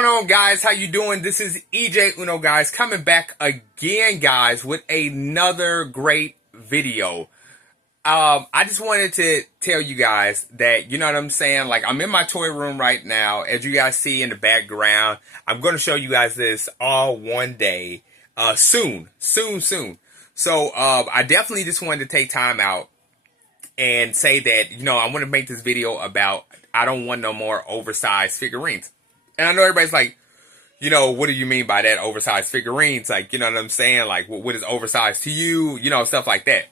going on, guys? How you doing? This is EJ Uno, guys, coming back again, guys, with another great video. I just wanted to tell you guys that, you know what I'm saying? Like, I'm in my toy room right now. As you guys see in the background, I'm going to show you guys this all one day, soon. So, I definitely just wanted to take time out and say that, you know, I want to make this video about I don't want no more oversized figurines. And I know everybody's like, you know, what do you mean by that, oversized figurines? Like, you know what I'm saying? Like, what is oversized to you? You know, stuff like that.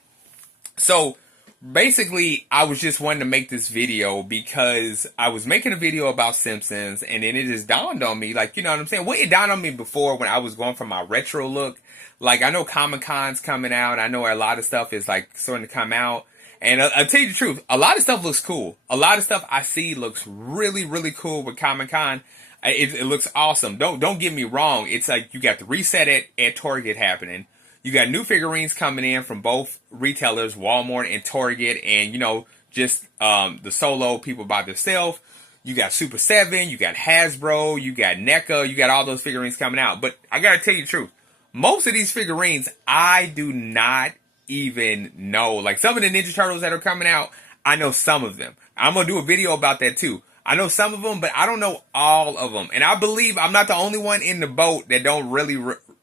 So, basically, I was just wanting to make this video because I was making a video about Simpsons, and then it just dawned on me, like, you know what I'm saying? Well, it dawned on me before when I was going for my retro look. Like, I know Comic-Con's coming out. I know a lot of stuff is, like, starting to come out. And I'll tell you the truth, a lot of stuff looks cool. A lot of stuff I see looks really, really cool with Comic-Con. It looks awesome. Don't get me wrong. It's like you got the reset at Target happening. You got new figurines coming in from both retailers, Walmart and Target, and, you know, just the solo people by themselves. You got Super 7, you got Hasbro, you got NECA, you got all those figurines coming out. But I gotta tell you the truth. Most of these figurines, I do not even know. Like, some of the Ninja Turtles that are coming out, I know some of them. I'm gonna do a video about that too. I know some of them, but I don't know all of them. And I believe I'm not the only one in the boat that don't really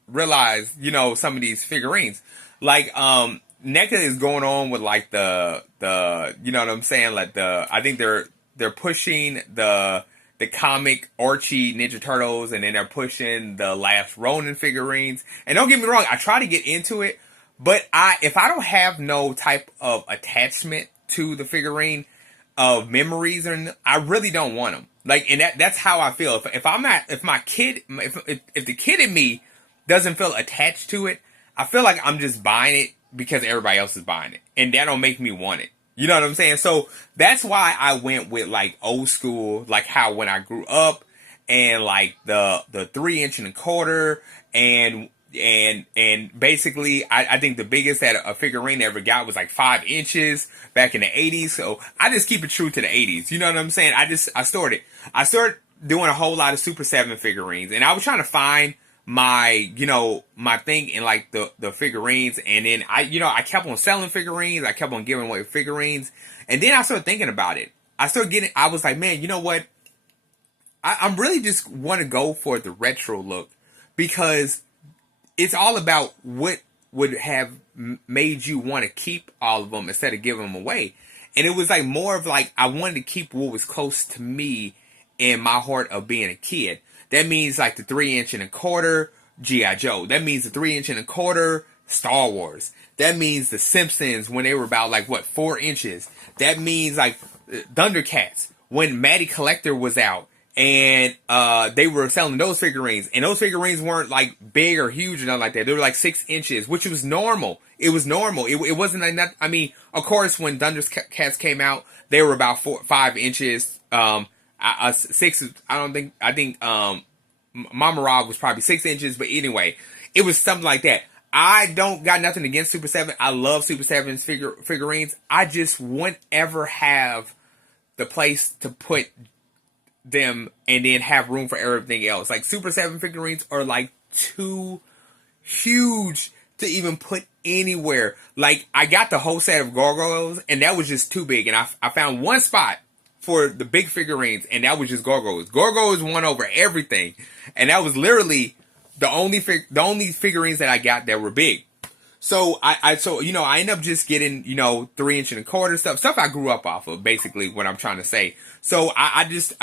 realize, you know, some of these figurines. Like, NECA is going on with, like, the you know what I'm saying? Like, I think they're pushing the comic Archie Ninja Turtles, and then they're pushing the Last Ronin figurines. And don't get me wrong, I try to get into it, but if I don't have no type of attachment to the figurine of memories, I really don't want them. Like, and that's how I feel. If the kid in me doesn't feel attached to it, I feel like I'm just buying it because everybody else is buying it, and that don't make me want it. You know what I'm saying? So that's why I went with, like, old school, like how when I grew up, and like the 3" and 1/4, and basically I think the biggest that a figurine ever got was like 5 inches back in the 80s. So I just keep it true to the 80s. You know what I'm saying? I started doing a whole lot of Super 7 figurines, and I was trying to find my thing in, like, the figurines. And then I kept on selling figurines. I kept on giving away figurines. And then I started thinking about it. I was like, man, you know what? I'm really just want to go for the retro look, because it's all about what would have made you want to keep all of them instead of giving them away. And it was like more of like, I wanted to keep what was close to me in my heart of being a kid. That means like the 3" and 1/4 G.I. Joe. That means the 3" and 1/4 Star Wars. That means the Simpsons when they were about, like, 4 inches. That means, like, Thundercats when Matty Collector was out, and they were selling those figurines, and those figurines weren't, like, big or huge or nothing like that. They were like 6 inches, which was normal. It was normal. It wasn't like that. I mean, of course, when Thundercats came out, they were about 5 inches. 6. I think Mama Rob was probably 6 inches, but anyway, it was something like that. I don't got nothing against Super 7. I love Super 7's figurines. I just wouldn't ever have the place to put them and then have room for everything else. Like, Super 7 figurines are, like, too huge to even put anywhere. Like, I got the whole set of gargoyles, and that was just too big. And I found one spot for the big figurines, and that was just gargoyles. Gargoyles won over everything, and that was literally the only figurines that I got that were big. So I end up just getting, 3" and 1/4 stuff I grew up off of, basically what I'm trying to say. So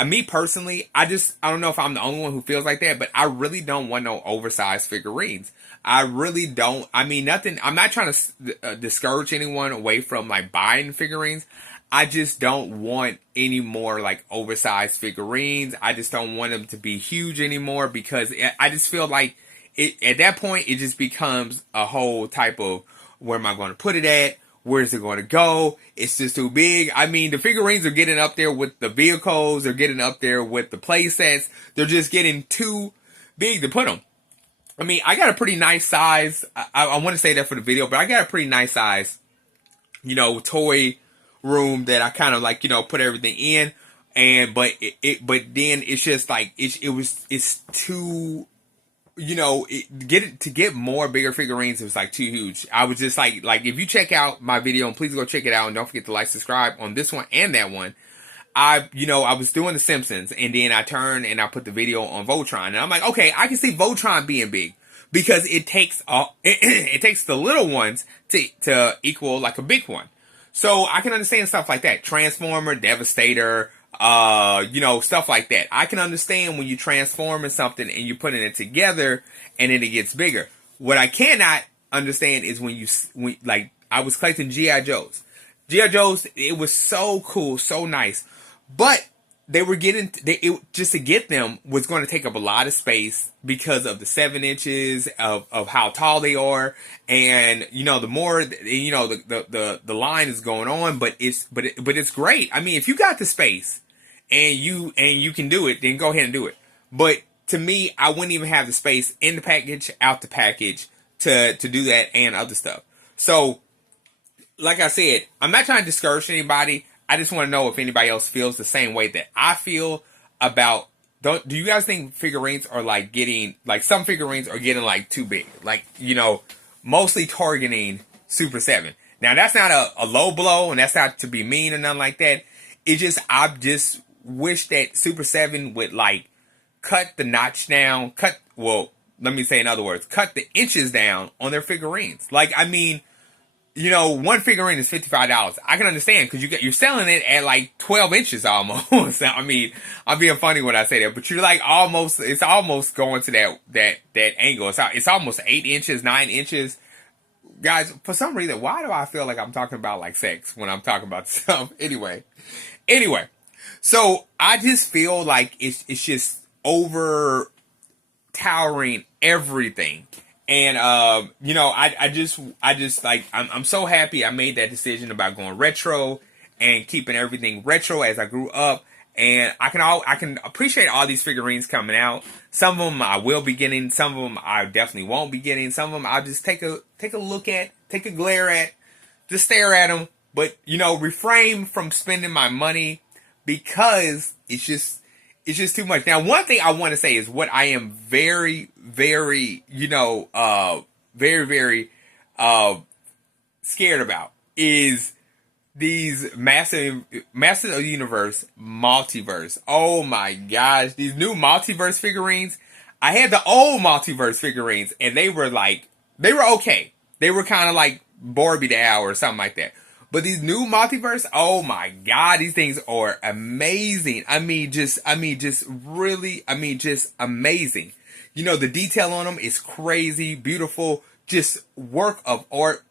me personally, I don't know if I'm the only one who feels like that, but I really don't want no oversized figurines. I really don't. I mean, nothing. I'm not trying to discourage anyone away from, like, buying figurines. I just don't want any more, like, oversized figurines. I just don't want them to be huge anymore, because I just feel like at that point it just becomes a whole type of, where am I going to put it at? Where is it going to go? It's just too big. I mean, the figurines are getting up there with the vehicles. They're getting up there with the play sets. They're just getting too big to put them. I mean, I got a pretty nice size. I want to say that for the video, but I got a pretty nice size, toy room that I kind of, like, put everything in. And but then it's just like it's too, to get more bigger figurines, it was like too huge. I was just like if you check out my video, and please go check it out, and don't forget to like, subscribe on this one and that one. I was doing the Simpsons, and then I turned and I put the video on Voltron, and I'm like, okay, I can see Voltron being big because it takes it takes the little ones to equal like a big one. So I can understand stuff like that. Transformer, Devastator, stuff like that. I can understand when you transform in something and you're putting it together and then it gets bigger. What I cannot understand is when like I was collecting G.I. Joes. G.I. Joes, it was so cool, so nice. But they were just to get them was going to take up a lot of space because of the 7 inches of how tall they are, and the more the line is going on, but it's great. I mean, if you got the space and you can do it, then go ahead and do it. But to me, I wouldn't even have the space in the package, out the package to do that and other stuff. So, like I said, I'm not trying to discourage anybody. I just want to know if anybody else feels the same way that I feel about. Do you guys think figurines are like getting, like some figurines are getting like too big? Like, mostly targeting Super 7. Now, that's not a low blow, and that's not to be mean or nothing like that. I just wish that Super 7 would like cut the notch down, let me say in other words, cut the inches down on their figurines. Like, I mean, one figurine is $55. I can understand because you're selling it at like 12 inches almost. I mean, I'm being funny when I say that, but you're like it's almost going to that angle. It's almost 8 inches, 9 inches. Guys, for some reason, why do I feel like I'm talking about like sex when I'm talking about stuff? Anyway, so I just feel like it's just over towering everything. And, I just like, I'm so happy I made that decision about going retro and keeping everything retro as I grew up. And I can appreciate all these figurines coming out. Some of them I will be getting. Some of them I definitely won't be getting. Some of them I'll just take a look at, take a glare at, just stare at them. But, refrain from spending my money because it's just too much. Now, one thing I want to say is what I am very, very, very, very scared about is these massive universe multiverse. Oh my gosh, these new multiverse figurines. I had the old multiverse figurines, and they were okay. They were kind of like Barbie Doll or something like that. But these new multiverse, oh my God, these things are amazing. Just amazing. The detail on them is crazy, beautiful, just work of art.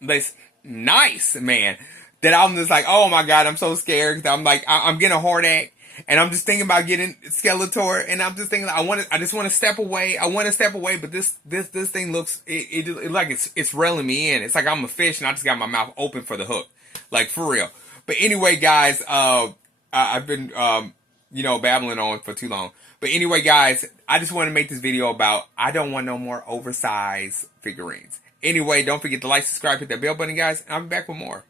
That's nice, man. That I'm just like, oh my God, I'm so scared. I'm like, I'm getting a heart attack. And I'm just thinking about getting Skeletor, and I'm just thinking, I just want to step away. I want to step away, but this thing looks, it like it's reeling me in. It's like I'm a fish, and I just got my mouth open for the hook, like for real. But anyway, guys, I've been, babbling on for too long. But anyway, guys, I just want to make this video about I don't want no more oversized figurines. Anyway, don't forget to like, subscribe, hit that bell button, guys, and I'll be back with more.